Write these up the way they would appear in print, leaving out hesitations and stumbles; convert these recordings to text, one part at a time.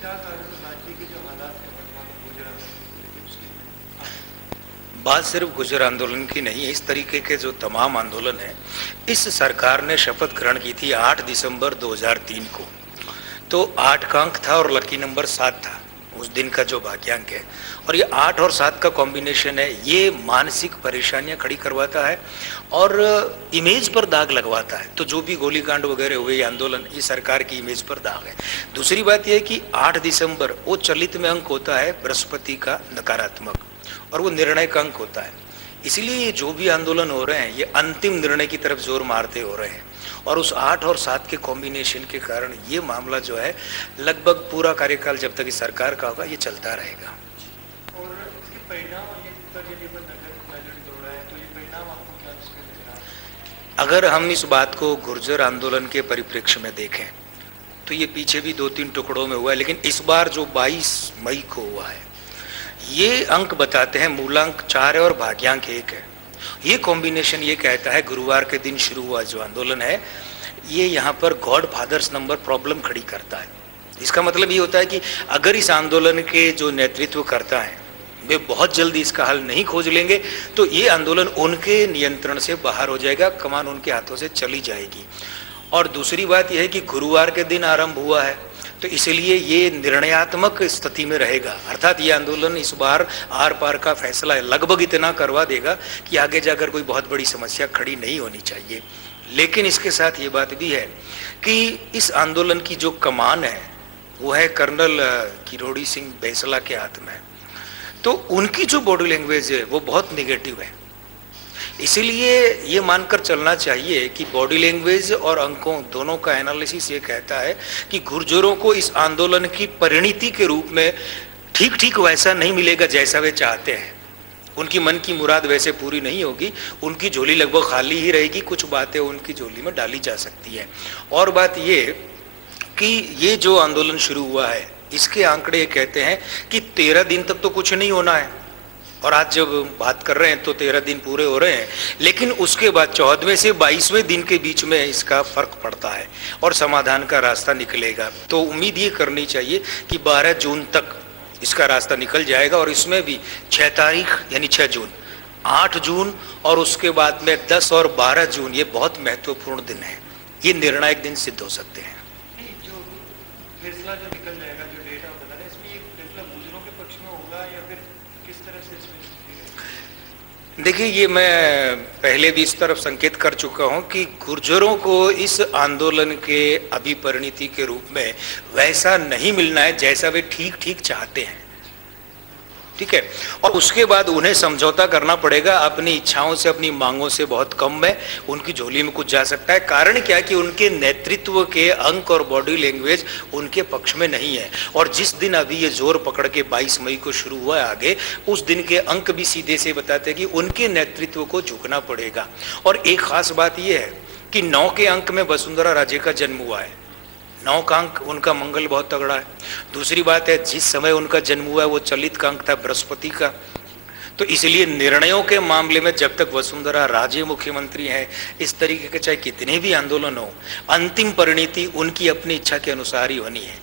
क्या कारण राज्य के जो हालात हैं वर्तमान में गुजर आंदोलन लेकिन उसकी बात सिर्फ गुजर आंदोलन की नहीं है, इस तरीके के जो तमाम आंदोलन है। इस सरकार ने शपथ ग्रहण की थी 8 दिसंबर 2003 को, तो 8 का अंक था और लकी नंबर 7 था उस दिन का जो भाग्यांक है, और ये 8 और 7 का कॉम्बिनेशन है। ये मानसिक परेशानियां खड़ी करवाता है और इमेज पर दाग लगवाता है। तो जो भी गोलीकांड वगैरह हुए, ये आंदोलन, ये सरकार की इमेज पर दाग है। दूसरी बात यह है कि 8 दिसंबर वो चलित में अंक होता है बृहस्पति का नकारात्मक, और वो निर्णय का अंक होता है। इसलिए ये जो भी आंदोलन हो रहे हैं ये अंतिम निर्णय की तरफ जोर मारते हो रहे हैं, और उस 8 और 7 के कॉम्बिनेशन के कारण ये मामला जो है लगभग पूरा कार्यकाल जब तक इस सरकार का होगा ये चलता रहेगा। और इसके परिणाम नजर दौड़ रहा है, तो ये परिणाम आपको क्या इसके लग रहा है? अगर हम इस बात को गुर्जर आंदोलन के परिप्रेक्ष्य में देखें तो ये पीछे भी 2-3 टुकड़ों में हुआ है, लेकिन इस बार जो 22 मई को हुआ है ये अंक बताते हैं, मूलांक 4 है और भाग्यांक 1 है। ये कॉम्बिनेशन ये कहता है गुरुवार के दिन शुरू हुआ जो आंदोलन है ये यहाँ पर गॉड फादर्स नंबर प्रॉब्लम खड़ी करता है। इसका मतलब ये होता है कि अगर इस आंदोलन के जो नेतृत्व करता है वे बहुत जल्दी इसका हल नहीं खोज लेंगे तो ये आंदोलन उनके नियंत्रण से बाहर हो जाएगा, कमान उनके हाथों से चली जाएगी। और दूसरी बात यह है कि गुरुवार के दिन आरंभ हुआ है तो इसलिए ये निर्णयात्मक स्थिति में रहेगा, अर्थात ये आंदोलन इस बार आर पार का फैसला लगभग इतना करवा देगा कि आगे जाकर कोई बहुत बड़ी समस्या खड़ी नहीं होनी चाहिए। लेकिन इसके साथ ये बात भी है कि इस आंदोलन की जो कमान है वो है कर्नल किरोड़ी सिंह बैसला के हाथ में, तो उनकी जो बॉडी लैंग्वेज है वो बहुत निगेटिव है। इसीलिए ये मानकर चलना चाहिए कि बॉडी लैंग्वेज और अंकों दोनों का एनालिसिस ये कहता है कि गुर्जरों को इस आंदोलन की परिणति के रूप में ठीक ठीक वैसा नहीं मिलेगा जैसा वे चाहते हैं। उनकी मन की मुराद वैसे पूरी नहीं होगी, उनकी झोली लगभग खाली ही रहेगी, कुछ बातें उनकी झोली में डाली जा सकती है। और बात ये कि ये जो आंदोलन शुरू हुआ है इसके आंकड़े कहते हैं कि 13 दिन तक तो कुछ नहीं होना है, और आज जब बात कर रहे हैं तो 13 दिन पूरे हो रहे हैं, लेकिन उसके बाद 14वें से 22वें दिन के बीच में इसका फर्क पड़ता है और समाधान का रास्ता निकलेगा। तो उम्मीद ये करनी चाहिए कि 12 जून तक इसका रास्ता निकल जाएगा, और इसमें भी 6 तारीख यानी 6 जून, 8 जून और उसके बाद में 10 और 12 जून ये बहुत महत्वपूर्ण दिन है। ये निर्णायक दिन सिद्ध हो सकते हैं। जो फैसला जो निकल जाएगा, जो डेट आप बता रहे हैं, इसमें ये फैसला गुर्जरों के पक्ष में होगा या फिर किस तरह से इसमें स्थिति रहेगी? देखिए, ये मैं पहले भी इस तरफ संकेत कर चुका हूं कि गुर्जरों को इस आंदोलन के अभिपरिणति के रूप में वैसा नहीं मिलना है जैसा वे ठीक ठीक चाहते हैं, ठीक है। और उसके बाद उन्हें समझौता करना पड़ेगा अपनी इच्छाओं से, अपनी मांगों से बहुत कम में उनकी झोली में कुछ जा सकता है। कारण क्या कि उनके नेतृत्व के अंक और बॉडी लैंग्वेज उनके पक्ष में नहीं है, और जिस दिन अभी ये जोर पकड़ के 22 मई को शुरू हुआ है आगे, उस दिन के अंक भी सीधे से बताते हैं कि उनके नेतृत्व को झुकना पड़ेगा। और एक खास बात यह है कि 9 के अंक में वसुंधरा राजे का जन्म हुआ है, 9 का अंक उनका मंगल बहुत तगड़ा है। दूसरी बात है जिस समय उनका जन्म हुआ है वो चलित का अंक था बृहस्पति का, तो इसलिए निर्णयों के मामले में जब तक वसुंधरा राजे मुख्यमंत्री हैं, इस तरीके के चाहे कितने भी आंदोलन हो, अंतिम परिणति उनकी अपनी इच्छा के अनुसार ही होनी है।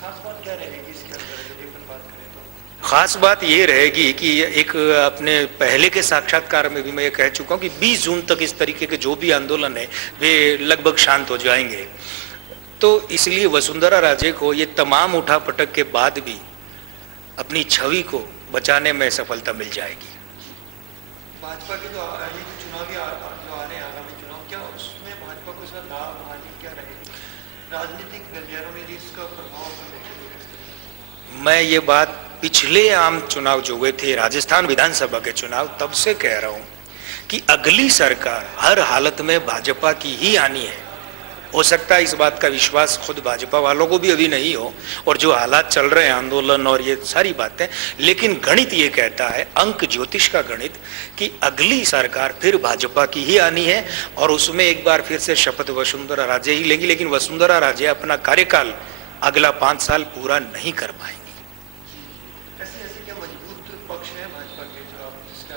खास बात क्या रहेगी इसके अंदर यदि अपन बात करें तो? खास बात ये रहेगी कि एक अपने पहले के साक्षात्कार में भी मैं ये कह चुका हूँ कि 20 जून तक इस तरीके के जो भी आंदोलन है वे लगभग शांत हो जाएंगे। तो इसलिए वसुंधरा राजे को ये तमाम उठापटक के बाद भी अपनी छवि को बचाने में सफलता मिल जाएगी। भाजपा के तो ये जो चुनावी जो आ रहे हैं आगामी चुनाव, क्या उसमें भाजपा को इसका लाभ हानि क्या रहेगी राजनीतिक गलियारों में, इसका प्रभाव? मैं ये बात पिछले आम चुनाव जो हुए थे, राजस्थान विधानसभा के चुनाव, तब से कह रहा हूँ कि अगली सरकार हर हालत में भाजपा की ही आनी है। हो सकता है इस बात का विश्वास खुद भाजपा वालों को भी अभी नहीं हो, और जो हालात चल रहे हैं आंदोलन और ये सारी बातें, लेकिन गणित ये कहता है, अंक ज्योतिष का गणित, कि अगली सरकार फिर भाजपा की ही आनी है, और उसमें एक बार फिर से शपथ वसुंधरा राजे ही लेंगी। लेकिन वसुंधरा राजे अपना कार्यकाल अगला 5 साल पूरा नहीं कर पाएंगी। ऐसे क्या मजबूत पक्ष है भाजपा के जो आप जिसका?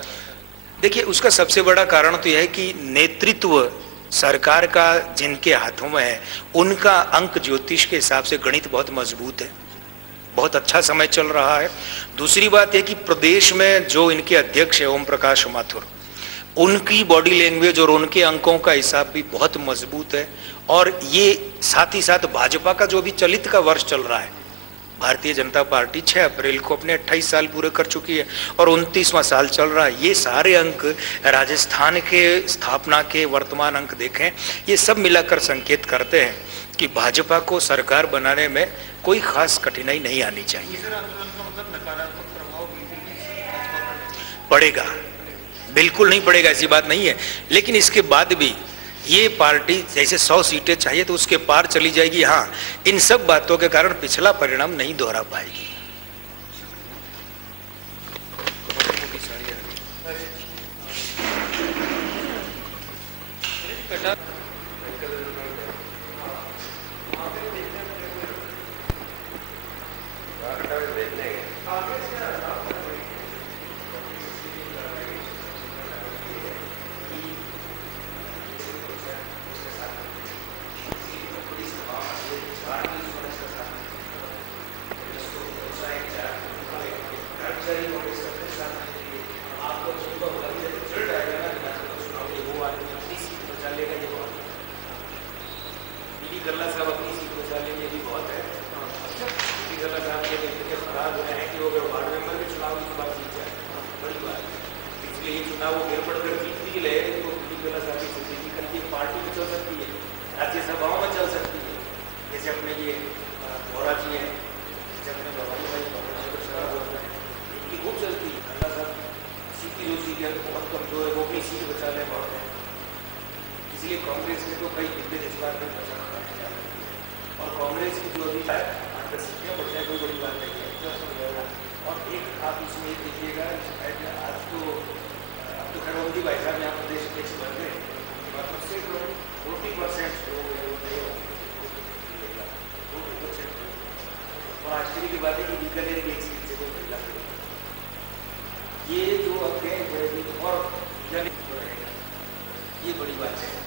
देखिए, उसका सबसे बड़ा कारण तो यह है कि नेतृत्व सरकार का जिनके हाथों में है उनका अंक ज्योतिष के हिसाब से गणित बहुत मजबूत है, बहुत अच्छा समय चल रहा है। दूसरी बात है कि प्रदेश में जो इनके अध्यक्ष है ओम प्रकाश माथुर, उनकी बॉडी लैंग्वेज और उनके अंकों का हिसाब भी बहुत मजबूत है। और ये साथ ही साथ भाजपा का जो भी चलित का वर्ष चल रहा है, भारतीय जनता पार्टी 6 अप्रैल को अपने 28 साल पूरे कर चुकी है और 29वां साल चल रहा है। ये सारे अंक राजस्थान के स्थापना के वर्तमान अंक देखें, ये सब मिलाकर संकेत करते हैं कि भाजपा को सरकार बनाने में कोई खास कठिनाई नहीं आनी चाहिए। पड़ेगा, बिल्कुल नहीं पड़ेगा, ऐसी बात नहीं है, लेकिन इसके बाद भी ये पार्टी जैसे 100 सीटें चाहिए तो उसके पार चली जाएगी। हाँ, इन सब बातों के कारण पिछला परिणाम नहीं दोहरा पाएगी। ये जो अब और ये बड़ी बात है।